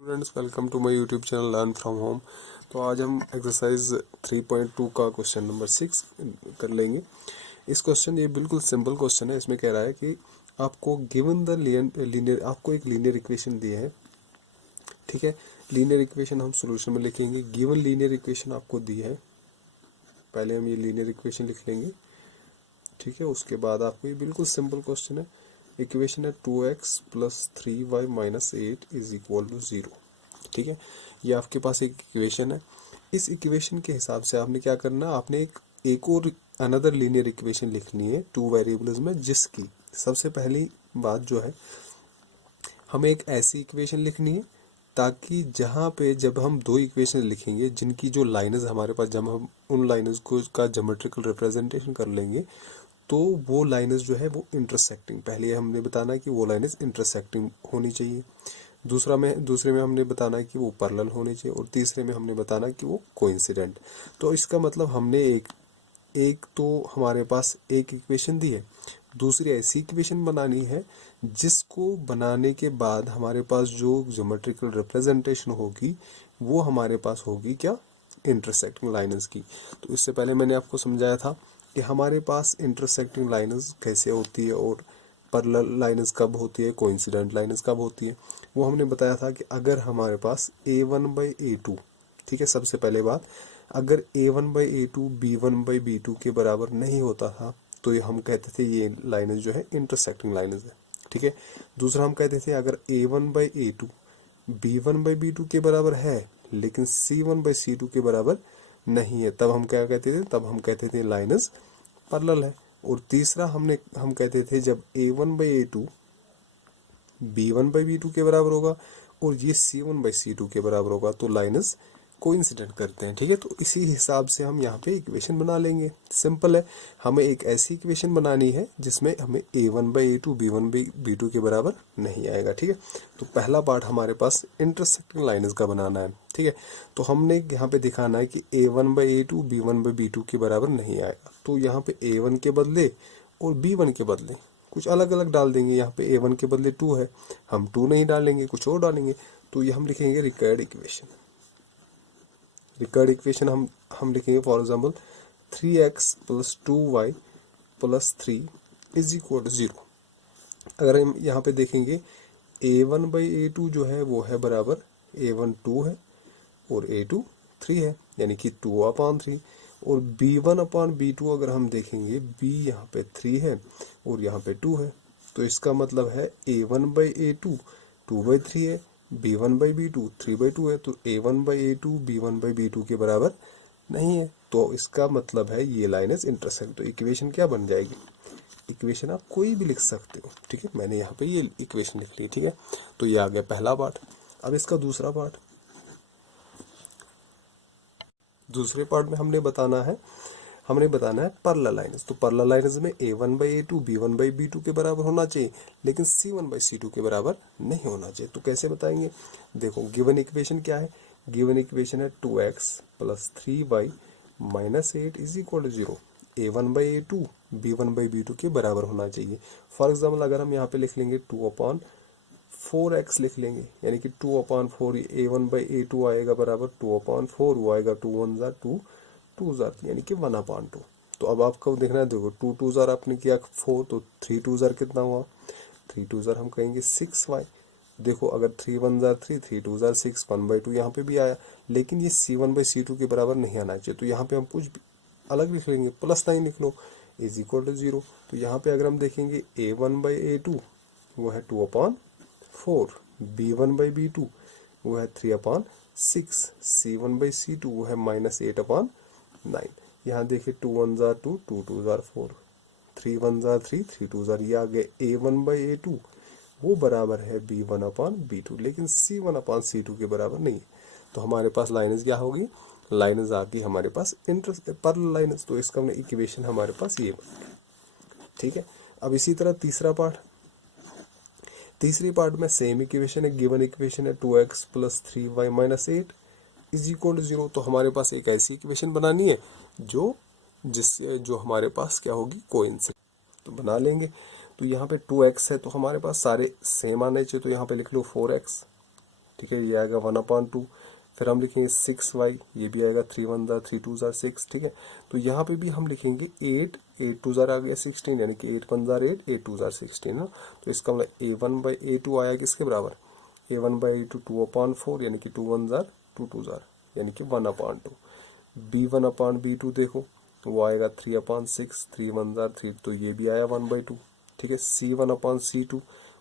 Students welcome to my YouTube channel learn from home. तो आज हम एक्सरसाइज 3.2 का क्वेश्चन नंबर 6 कर लेंगे। इस क्वेश्चन ये बिल्कुल सिंपल क्वेश्चन है। इसमें कह रहा है कि आपको गिवन द लीनियर आपको एक लीनियर इक्वेशन दी है। ठीक है, लीनियर इक्वेशन हम सॉल्यूशन में लिखेंगे। गिवन लीनियर इक्वेशन आपको दी है, पहले हम ये लीनियर इक्वेशन लिख लेंगे। ठीक है, उसके बाद आपको ये बिल्कुल सिंपल क्वेश्चन है। इक्वेशन है 2x plus 3y minus 8 is equal to 0। ठीक है, ये आपके पास एक इक्वेशन है। इस इक्वेशन के हिसाब से आपने क्या करना, आपने एक और अनदर लीनियर इक्वेशन लिखनी है टू वेरिएबल्स में, जिसकी सबसे पहली बात जो है, हमें एक ऐसी इक्वेशन लिखनी है ताकि जहाँ पे जब हम दो इक्वेशन लिखेंगे जिनकी जो लाइन्स हमारे पास, जब हम उन लाइन्स को का ज्योमेट्रिकल रिप्रेजेंटेशन कर लेंगे तो वो लाइन्स जो है वो इंटरसेक्टिंग, पहले हमने बताना है कि वो लाइन्स इंटरसेक्टिंग होनी चाहिए। दूसरे में हमने बताना है कि वो पैरेलल होने चाहिए, और तीसरे में हमने बताना है कि वो कोइंसिडेंट। तो इसका मतलब हमने एक तो हमारे पास एक इक्वेशन दी है, दूसरी ऐसी इक्वेशन बनानी है जिसको बनाने के बाद हमारे पास जो ज्योमेट्रिकल रिप्रेजेंटेशन होगी वो हमारे पास होगी क्या, इंटरसेक्टिंग लाइन्स की। तो इससे पहले मैंने आपको समझाया था कि हमारे पास इंटरसेक्टिंग लाइन्स कैसे होती है और पैरेलल लाइन्स कब होती है, कोइंसिडेंट लाइन्स कब होती है। वो हमने बताया था कि अगर हमारे पास a1/a2, ठीक है, सबसे पहले बात, अगर a1/a2 b1/b2 के बराबर नहीं होता था तो ये हम कहते थे ये लाइन्स जो है इंटरसेक्टिंग लाइन्स है। ठीक है, दूसरा हम कहते थे अगर a1/a2 b1/b2 के बराबर है लेकिन c1/c2 के बराबर नहीं है, तब हम क्या कहते थे, तब हम कहते थे लाइन्स पैरेलल है। और तीसरा हम कहते थे जब a1/a2 b1/b2 के बराबर होगा और ये c1/c2 के बराबर होगा तो लाइन्स कोइंसिडेंट करते हैं। ठीक है, तो इसी हिसाब से हम यहाँ पे इक्वेशन बना लेंगे। सिंपल है, हमें एक ऐसी इक्वेशन बनानी है जिसमें हमें a1/a2 b1/b2 के बराबर नहीं आएगा। ठीक है, तो पहला पार्ट हमारे पास इंटरसेक्टिंग लाइन्स का बनाना है। ठीक है, तो हमने यहाँ पे दिखाना है कि a1/a2 b1/b2 के बराबर नहीं आएगा, तो यहाँ पे a1 के बदले और b1 के बदले कुछ अलग अलग डाल देंगे। यहाँ पे a1 के बदले 2 है, हम 2 नहीं डालेंगे, कुछ और डालेंगे, तो ये हम लिखेंगे रिक्वायर्ड इक्वेशन। रिक्वायर्ड इक्वेशन हम लिखेंगे for example 3x plus 2y plus 3 is equal to 0। अगर हम यहाँ पे देखेंगे a1/a2 जो है वो है बराबर a1 2 है और a2 3 है, यानी कि 2/3। और b1/b2 अगर हम देखेंगे, b यहाँ पे 3 है और यहाँ पे 2 है, तो इसका मतलब है a1/a2 2/3 है, b1/b2 3/2 है, तो a1/a2 b1/b2 के बराबर नहीं है। तो इसका मतलब है ये लाइन्स इंटरसेक्ट। तो इक्वेशन क्या बन जाएगी, इक्वेशन आप कोई भी लिख सकते हो। ठीक है, मैंने यहाँ पे ये इक्वेशन लिख ली। ठीक है, तो ये आ गया पहला पार्ट। अब इसका दूसरा पार्ट, दूसरे पार्ट में हमने बताना है पैरेलल लाइन्स। तो पैरेलल लाइन्स में a1/a2 b1/b2 के बराबर होना चाहिए, लेकिन c1/c2 के बराबर नहीं होना चाहिए। तो कैसे बताएंगे, देखो गिवन इक्वेशन क्या है, गिवन इक्वेशन है 2x plus 3y minus 8 is equal to 0। a1/a2 b1/b2 के बराबर होना चाहिए। फॉर एग्जाम्पल अगर हम यहाँ पे लिख लेंगे 2/4x लिख लेंगे, यानी कि 2/4 a1/a2 आएगा बराबर 2/4, वो आएगा 2 1 जार 2 2 जार, यानी कि 1/2। तो अब आपको देखना है, देखो 2 2 जार आपने किया 4, तो 3 2 जार कितना हुआ, 3 2 जार हम कहेंगे 6y। देखो अगर 3 1 जार 3, 3 2 जार 6, 1/2 यहाँ पे भी आया, लेकिन ये c1/c2 के बराबर नहीं आना चाहिए। तो यहाँ पे हम कुछ अलग लिख लेंगे, +9 लिख लो इज इक्वल टू 0। तो यहाँ पे अगर हम देखेंगे a1/a2 वो है 2/4, b1/b2 वो है 3/6, c1/c2 वो है -8/9। यहाँ देखिए 2 1 जार 2, 2 2 जार 4, 3 1 जार 3, 3 2 जार, ये आ गए a1/a2 वो बराबर है b1/b2, लेकिन c1/c2 के बराबर नहीं है। तो हमारे पास लाइन्स क्या होगी, लाइन्स आ गई हमारे पास पैरेलल लाइन्स। तो इसका हमने इक्वेशन हमारे पास ये बन गया। ठीक है, अब इसी तरह तीसरी पार्ट में सेम इक्वेशन है, गिवन इक्वेशन है 2x plus 3y minus 8 is equal to 0। तो हमारे पास एक ऐसी इक्वेशन बनानी है जो हमारे पास क्या होगी, कोइंसिडेंट। तो बना लेंगे। तो यहाँ पे 2x है तो हमारे पास सारे सेम आने चाहिए, तो यहाँ पे लिख लो 4x ठीक है, ये आएगा 1/2। फिर हम लिखेंगे 6y, ये भी आएगा 3 1 जार 3 2 जार 6, ठीक है। तो यहाँ पे भी हम लिखेंगे 8 8 2 जार आ गया 16, यानी कि 8 1 जार 8 8 2 जार 16 ना। तो इसका मतलब a1/a2 आया किसके बराबर, a1/a2 2/4, यानी कि 2 1 जार 2 2 जार, यानी कि 1/2। b1/b2 देखो, वो आएगा 3/6 3 1 जार 3, तो ये भी आया 1/2, ठीक है। c1/c2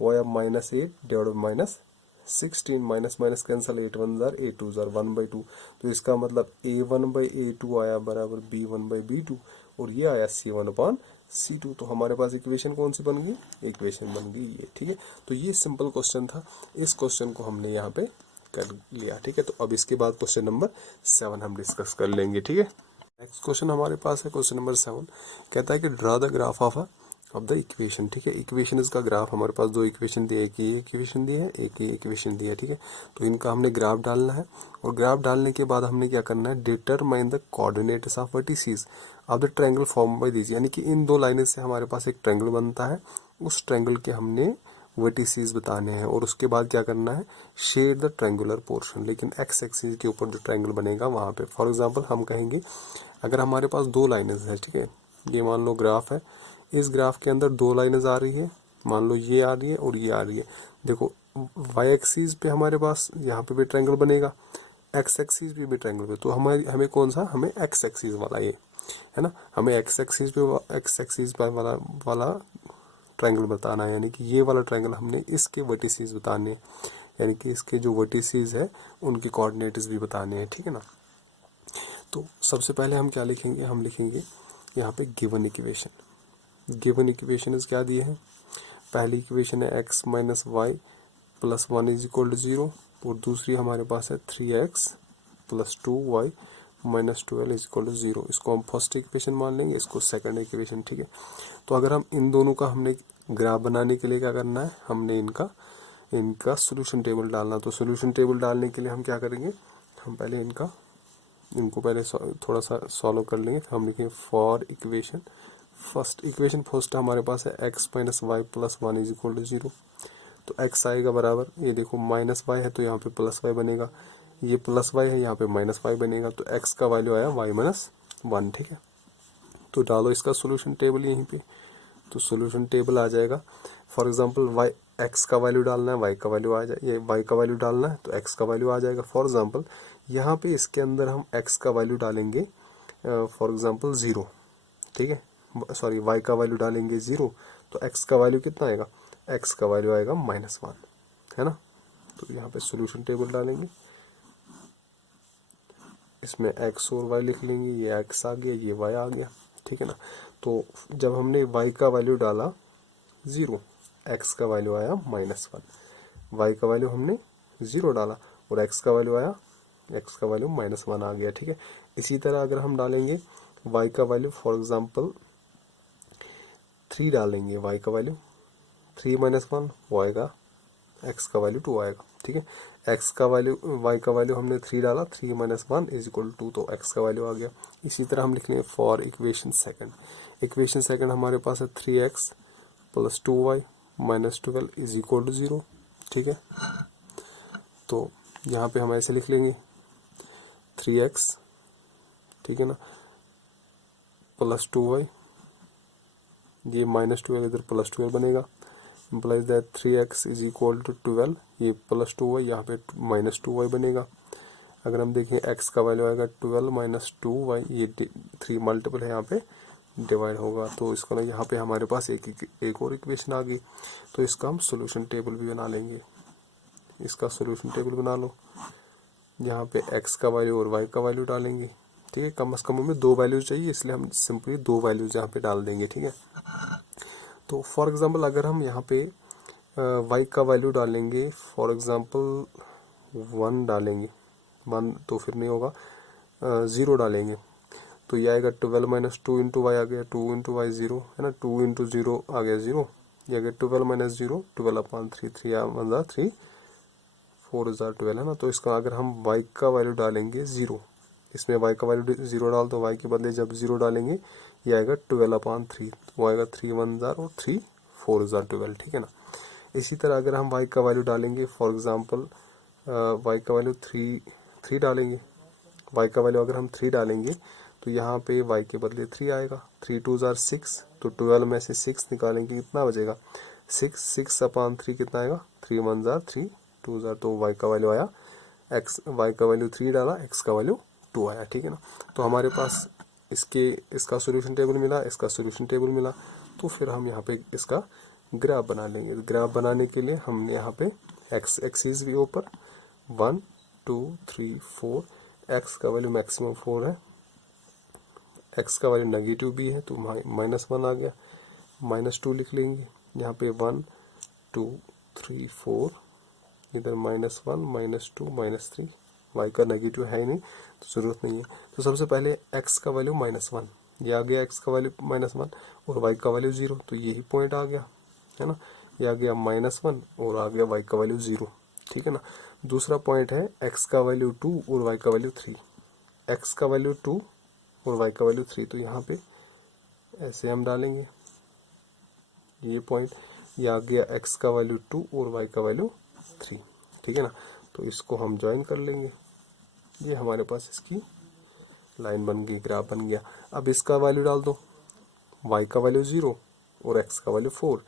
वो आया -8 divide by -16, minus minus cancel, 8 1 jar 8 2 jar 1/2। तो इसका मतलब a1/a2 आया बराबर b1/b2, और ये आया c1/c2। तो हमारे पास इक्वेशन कौन सी बन गई, इक्वेशन बन गई ये, ठीक है। तो ये सिंपल क्वेश्चन था, इस क्वेश्चन को हमने यहाँ पे कर लिया, ठीक है। तो अब इसके बाद क्वेश्चन नंबर 7 हम डिस्कस कर लेंगे, ठीक है। नेक्स्ट क्वेश्चन हमारे पास है क्वेश्चन नंबर 7, कहता है कि draw the graph of the equation, ठीक है। इक्वेशन इसका ग्राफ, हमारे पास दो इक्वेशन दिए, एक ये इक्वेशन दी है, एक ये इक्वेशन दी है, ठीक है। तो इनका हमने ग्राफ डालना है, और ग्राफ डालने के बाद हमने क्या करना है, determine the coordinates of vertices of the triangle form by these, यानी कि इन दो लाइनों से हमारे पास एक ट्रायंगल बनता है, उस ट्रायंगल के हमने वर्टिसेस बताने हैं, और उसके बाद क्या करना है, शेड द ट्रायंगुलर पोर्शन, लेकिन एक्स एक्सिस के ऊपर जो ट्रायंगल बनेगा वहां पे। फॉर एग्जांपल हम कहेंगे अगर हमारे पास दो लाइनें है, ठीक है, ये मान लो ग्राफ है, इस ग्राफ के अंदर दो लाइनें आ रही है, मान लो ये आ रही है और ये आ रही है। देखो वाई एक्सिस पे हमारे पास यहाँ पे भी ट्रायंगल बनेगा, एक्स एक्सिस पे भी ट्रायंगल पे, तो हमें कौन सा, हमें एक्स एक्सिस वाला ये है ना, हमें एक्स एक्सिस पे वाला ट्रायंगल बताना है, यानी कि ये वाला ट्रायंगल हमने इसके वर्टिसेस बताने हैं, यानी कि इसके जो वर्टिसेस है उनके कोऑर्डिनेट्स भी बताने हैं, ठीक है ना। तो सबसे पहले हम क्या लिखेंगे, हम लिखेंगे यहाँ पे गिवन इक्वेशन। गिवन इक्वेशन क्या दिए हैं, पहली इक्वेशन है x minus y plus 1 is equal to 0, और दूसरी हमारे पास है 3x plus 2y minus 12 is equal to 0। इसको हम फर्स्ट इक्वेशन मान लेंगे, इसको सेकंड इक्वेशन, ठीक है। तो अगर हम इन दोनों का हमने ग्राफ बनाने के लिए क्या करना है, हमने इनका सोल्यूशन टेबल डालना। तो सोल्यूशन टेबल डालने के लिए हम क्या करेंगे, हम पहले इनको पहले थोड़ा सा सॉल्व कर लेंगे। हम लिखेंगे फॉर इक्वेशन फर्स्ट हमारे पास है x minus y plus 1 is equal to 0। तो x आएगा बराबर, ये देखो माइनस वाई है तो यहाँ पे प्लस वाई बनेगा, ये प्लस वाई है यहाँ पे माइनस वाई बनेगा, तो x का वैल्यू आया y माइनस 1, ठीक है। तो डालो इसका सोल्यूशन टेबल यहीं पे, तो सोल्यूशन टेबल आ जाएगा। फॉर एग्जांपल y x का वैल्यू डालना है, y का वैल्यू आ जाए, ये y का वैल्यू डालना है तो x का वैल्यू आ जाएगा। फॉर एग्जांपल यहाँ पे इसके अंदर हम x का वैल्यू डालेंगे फॉर एग्जांपल 0, ठीक है, सॉरी y का वैल्यू डालेंगे 0, तो x का वैल्यू कितना आएगा, x का वैल्यू आएगा -1, है ना। तो यहाँ पे सोल्यूशन टेबल डालेंगे, इसमें x और y लिख लेंगे, ये x आ गया, ये y आ गया, ठीक है ना। तो जब हमने y का वैल्यू डाला 0, x का वैल्यू आया -1, y का वैल्यू हमने 0 डाला और x का वैल्यू आया, x का वैल्यू -1 आ गया, ठीक है। इसी तरह अगर हम डालेंगे y का वैल्यू फॉर एग्जांपल 3 डालेंगे, y का वैल्यू 3 - 1 वो आएगा, x का वैल्यू 2 आएगा, ठीक है। x का वैल्यू y का वैल्यू हमने 3 डाला, 3 - 1 इज इक्वल टू 2, तो x का वैल्यू आ गया। इसी तरह हम लिख लेंगे फॉर इक्वेशन सेकंड हमारे पास है 3x plus 2y minus 12 is equal to 0, ठीक है। तो यहाँ पे हम ऐसे लिख लेंगे 3x, ठीक है ना, प्लस 2y, ये -12 इधर +12 बनेगा, implies that 3x is equal to 12, ये +2y यहाँ पे -2y बनेगा। अगर हम देखें x का वैल्यू आएगा 12 - 2y, ये 3 मल्टीपल है यहाँ पे डिवाइड होगा, तो इसका यहाँ पे हमारे पास एक और इक्वेशन आ गई। तो इसका हम सोल्यूशन टेबल भी बना लेंगे, इसका सोल्यूशन टेबल बना लो, यहाँ पे x का वैल्यू और y का वैल्यू डालेंगे, ठीक है। कम से कम हमें 2 वैल्यू चाहिए, इसलिए हम सिंपली 2 वैल्यूज यहाँ पे डाल देंगे, ठीक है। तो फॉर एग्जांपल अगर हम यहाँ पे y का वैल्यू डालेंगे, फॉर एग्जांपल 1 डालेंगे, 1 तो फिर नहीं होगा, 0 डालेंगे, तो ये आएगा 12 - 2 इंटू वाई आ गया, 2 इंटू वाई 0 है ना, 2 इंटू 0 आ गया 0, ये आ गया 12 - 0 12/3, 3 1 3 4 12 है ना। तो इसका अगर हम y का वैल्यू डालेंगे 0, इसमें y का वैल्यू 0 डाल दो, y के बदले जब 0 डालेंगे ये आएगा 12/3, वो आएगा 3 1 और 3 4 12, ठीक है ना। इसी तरह अगर हम y का वैल्यू डालेंगे फॉर एग्जांपल वाई का वैल्यू थ्री डालेंगे। वाई का वैल्यू अगर हम 3 डालेंगे तो यहाँ पे वाई के बदले 3 आएगा। 3 2 जार 6, तो 12 में से 6 निकालेंगे कितना बचेगा 6 कितना आएगा 3 1 जार 3 2 जार, तो वाई का वैल्यू आया एक्स, वाई का वैल्यू 3 डाला, एक्स का वैल्यू 2 आया। ठीक है ना। तो हमारे पास इसका सोल्यूशन टेबल मिला, इसका सोल्यूशन टेबल मिला। तो फिर हम यहाँ पे इसका ग्राफ बना लेंगे। ग्राफ बनाने के लिए हमने यहाँ पे एक्स एक्सिस भी ऊपर 1 2 3 4, एक्स का वैल्यू मैक्सिमम 4 है, एक्स का वैल्यू नेगेटिव भी है तो -1 आ गया, -2 लिख लेंगे यहाँ पे 1 2 3 4, इधर -1 -2 -3, वाई का नेगेटिव है ही नहीं तो जरूरत नहीं है। तो सबसे पहले एक्स का वैल्यू -1, ये आ गया एक्स का वैल्यू -1 और वाई का वैल्यू 0, तो यही पॉइंट आ गया है ना। ये आ गया -1 और आ गया वाई का वैल्यू 0। ठीक है ना। दूसरा पॉइंट है एक्स का वैल्यू 2 और वाई का वैल्यू 3, एक्स का वैल्यू 2 और वाई का वैल्यू 3, तो यहाँ पे ऐसे हम डालेंगे ये पॉइंट। ये आ गया एक्स का वैल्यू 2 और वाई का वैल्यू 3। ठीक है ना। तो इसको हम ज्वाइन कर लेंगे, ये हमारे पास इसकी लाइन बन गई, ग्राफ बन गया। अब इसका वैल्यू डाल दो, वाई का वैल्यू 0 और एक्स का वैल्यू 4।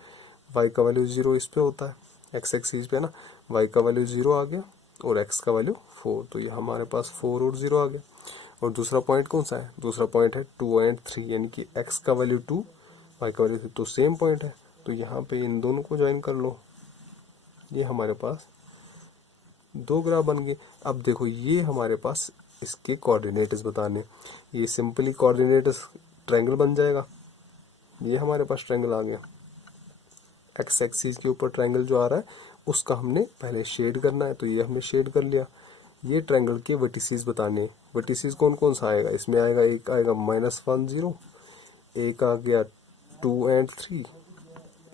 वाई का वैल्यू 0 इस पे होता है, एक्स एक्सिस पे ना, वाई का वैल्यू 0 आ गया और एक्स का वैल्यू 4, तो ये हमारे पास 4 और 0 आ गया। और दूसरा पॉइंट कौन सा है, दूसरा पॉइंट है 2 एंड 3, यानी कि एक्स का वैल्यू 2 वाई का वैल्यू 3, तो सेम पॉइंट है, तो यहाँ पे इन दोनों को ज्वाइन कर लो। ये हमारे पास 2 ग्राफ बन गए। अब देखो ये हमारे पास इसके कोऑर्डिनेट्स बताने, ये सिंपली कोऑर्डिनेट्स ट्रायंगल बन जाएगा। ये हमारे पास ट्रायंगल आ गया, एक्स एक्सिस के ऊपर ट्रायंगल जो आ रहा है उसका हमने पहले शेड करना है, तो ये हमने शेड कर लिया। ये ट्रायंगल के वर्टिसेस बताने, वर्टिसेस कौन कौन सा आएगा इसमें, आएगा एक आएगा -1 0, एक आ गया 2 एंड 3,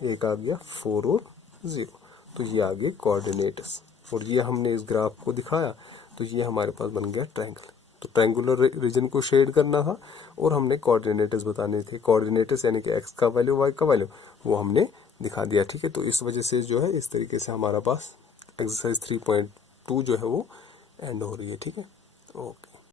एक आ गया 4 और 0, तो ये आ गए कोऑर्डिनेट्स। और ये हमने इस ग्राफ को दिखाया, तो ये हमारे पास बन गया ट्रायंगल। तो ट्रायंगुलर रीजन को शेड करना था और हमने कोऑर्डिनेट्स बताने थे। कोऑर्डिनेट्स यानी कि एक्स का वैल्यू वाई का वैल्यू वो हमने दिखा दिया। ठीक है। तो इस वजह से जो है इस तरीके से हमारा पास एक्सरसाइज 3.2 जो है वो एंड हो रही है। ठीक है। ओके।